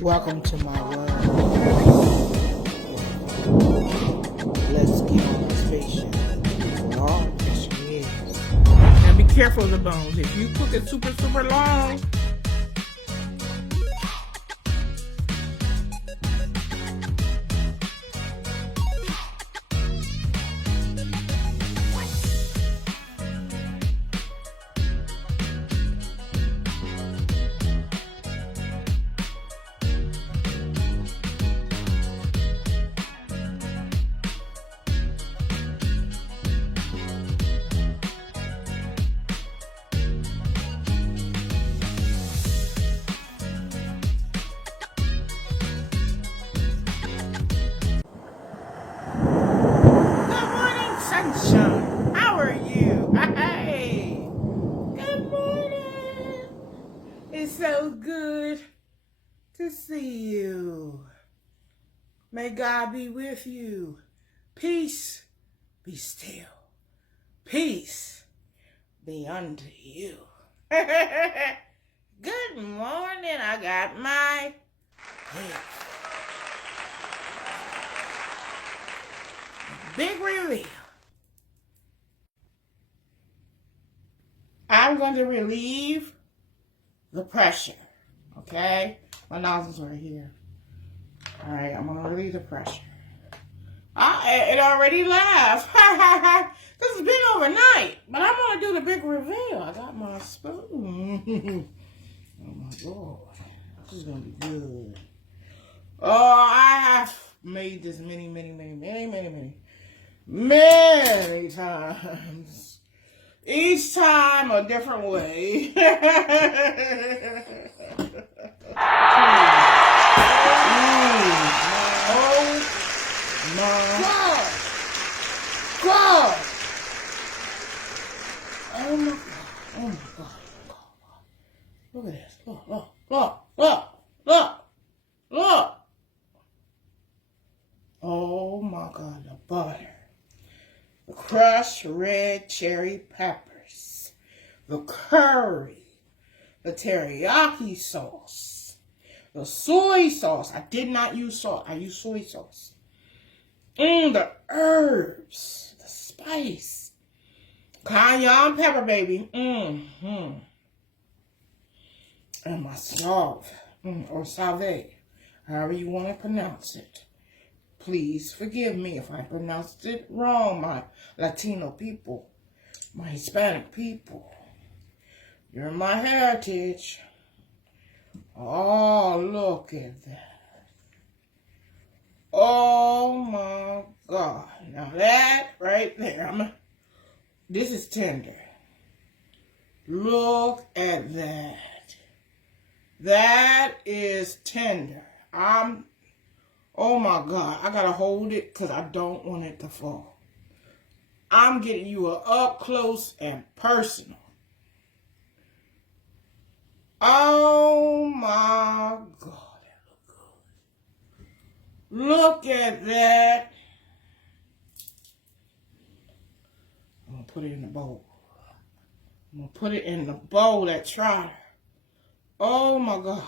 Welcome to my world. Let's get on a spaceship. Oh, yes, she is. Now be careful of the bones. If you cook it super, super long, sunshine. How are you? Hey, good morning. It's so good to see you. May God be with you. Peace be still. Peace be unto you. Good morning. I got my head. Big reveal. I'm going to relieve the pressure. Okay? My nostrils right here. Alright, I'm going to relieve the pressure. It already left. This has been overnight. But I'm going to do the big reveal. I got my spoon. Oh my God. This is going to be good. Oh, I have made this many times. Each time a different way. Oh my God. God. Oh my God. Oh my God. Look at this. Look. Oh my God, the butter. The crushed red cherry peppers. The curry. The teriyaki sauce. The soy sauce. I did not use salt. I used soy sauce. The herbs. The spice. Cayenne pepper, baby. And my salve. Or salve. However you want to pronounce it. Please forgive me if I pronounced it wrong, my Latino people, my Hispanic people. You're my heritage. Oh, look at that. Oh, my God. Now that right there, this is tender. Look at that. That is tender. Oh my God, I gotta hold it because I don't want it to fall. I'm getting you up close and personal. Oh my God, that look good. Look at that. I'm gonna put it in the bowl. That trotter. Oh my God.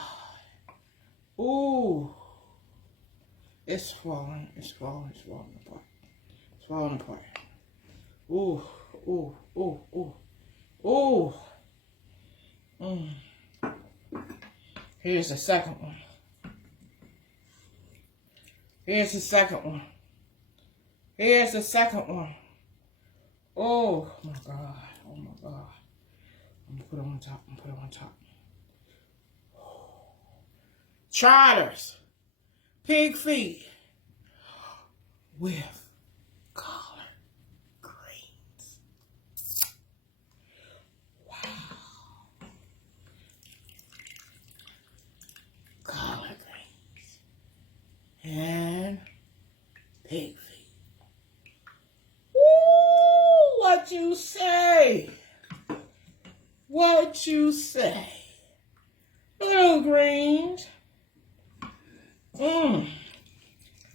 Ooh. It's falling apart. Ooh. Here's the second one. Oh my God. I'm gonna put it on top. Trotters. Pig feet. With collard greens. Wow. Collard greens. And pig feet. Ooh, what you say? Little greens.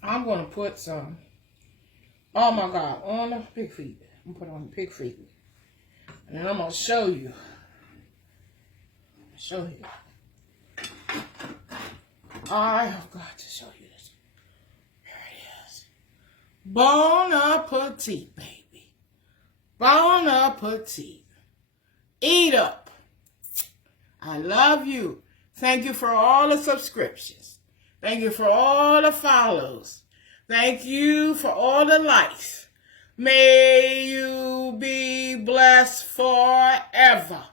I'm going to put some, oh my God, on the pig feet. I'm going to put on the pig feet. And then I'm going to show you. I have got to show you this. Here it is. Bon appetit, baby. Bon appetit. Eat up. I love you. Thank you for all the subscriptions. Thank you for all the follows. Thank you for all the likes. May you be blessed forever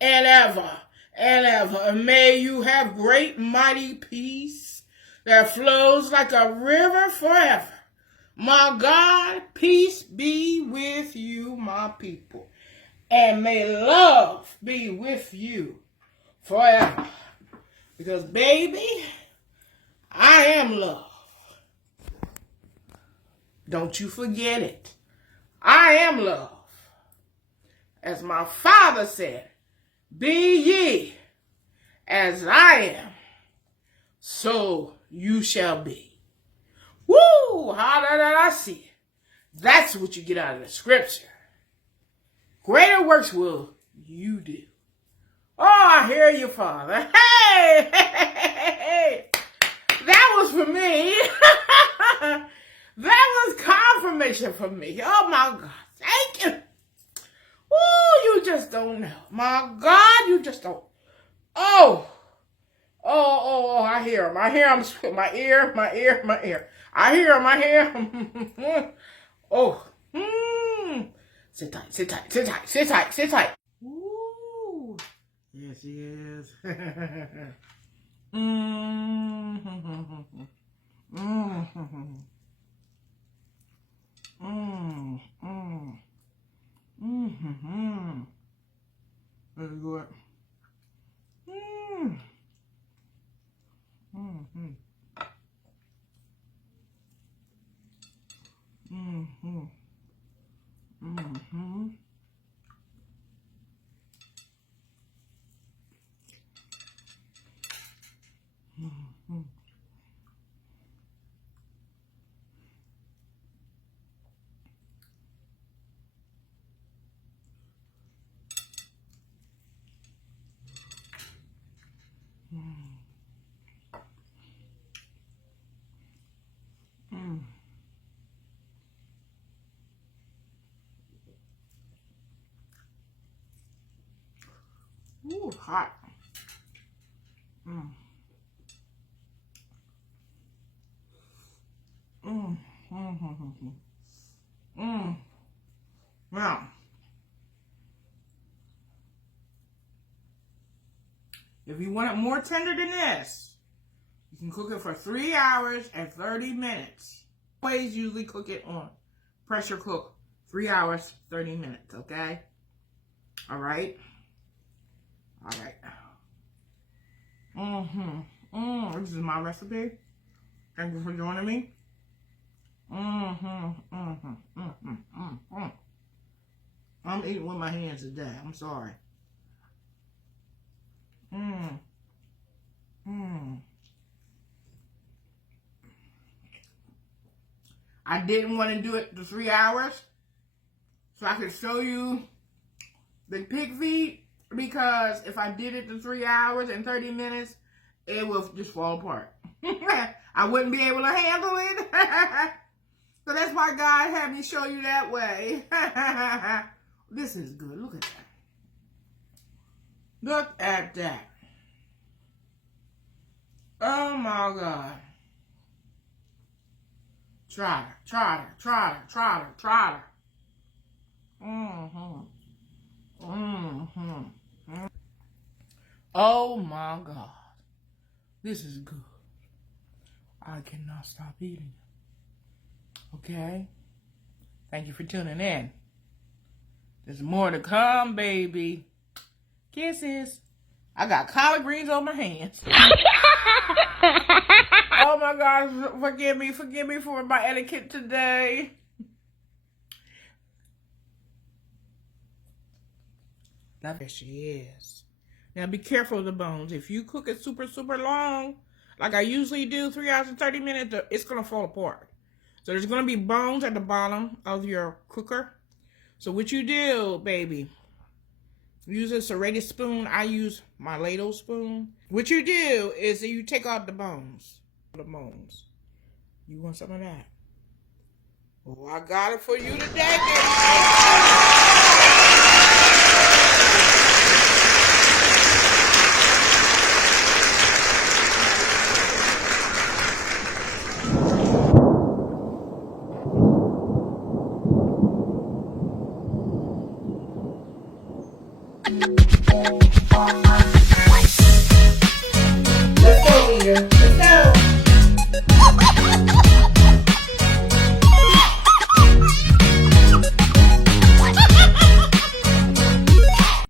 and ever and ever. And may you have great mighty peace that flows like a river forever. My God, peace be with you, my people. And may love be with you forever. Because, baby, I am love. Don't you forget it. I am love. As my Father said, be ye as I am, so you shall be. Woo! How did I see? That's what you get out of the scripture. Greater works will you do. Oh, I hear you, Father. Hey! Hey! That was for me. That was confirmation for me. Oh, my God. Thank you. Ooh, you just don't know. My God, you just don't. Oh, I hear him. I hear him. My ear. I hear him. Oh. Sit tight. Ooh. Yes, he is. Very good. Ooh, hot. Now, if you want it more tender than this, you can cook it for 3 hours and 30 minutes. I always usually cook it on pressure cook 3 hours, 30 minutes, okay? All right? All right. This is my recipe. Thank you for joining me. I'm eating with my hands today. I'm sorry. I didn't want to do it the 3 hours so I could show you the pig feet, because if I did it the 3 hours and 30 minutes, it would just fall apart. I wouldn't be able to handle it. So that's why God had me show you that way. This is good. Look at that. Look at that. Oh my God. Try it. Oh my God. This is good. I cannot stop eating. Okay? Thank you for tuning in. There's more to come, baby. Kisses. I got collard greens on my hands. Oh my God, forgive me for my etiquette today. There she is. Now be careful of the bones. If you cook it super long, like I usually do, 3 hours and 30 minutes, it's going to fall apart. So there's going to be bones at the bottom of your cooker. So what you do, baby, Use a serrated spoon. I use my ladle spoon. What you do is you take out the bones. You want some of that? Oh, I got it for you today, Let's go, Leader. Let's go.